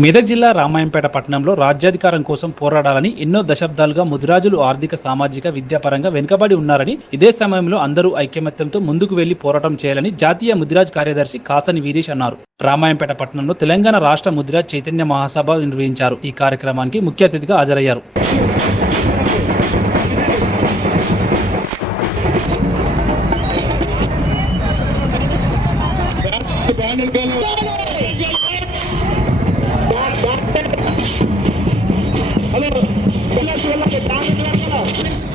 మెదక్ జిల్లా రామాయంపేట పట్టణంలో రాజ్యాధికారం కోసం పోరాడాలని ఎన్నో దశాబ్దాలుగా ముదిరాజులు ఆర్థిక సామాజిక విద్యాపరంగా వెనుకబడి ఉన్నారని ఇదే సమయంలో అందరూ ఐక్యమత్యంతో ముందుకు వెళ్ళి పోరాటం చేయాలని జాతీయ ముదిరాజ్ కార్యదర్శి కాసని వీరేష్ అన్నారు. రామాయంపేట పట్టణంలో తెలంగాణ రాష్ట్ర ముదిరాజ్ చైతన్య మహాసభ నిర్వహించారు. ఈ కార్యక్రమానికి ముఖ్య అతిథిగా హాజరయ్యారు. डॉक्टर हेलो पहला सोलह के दाम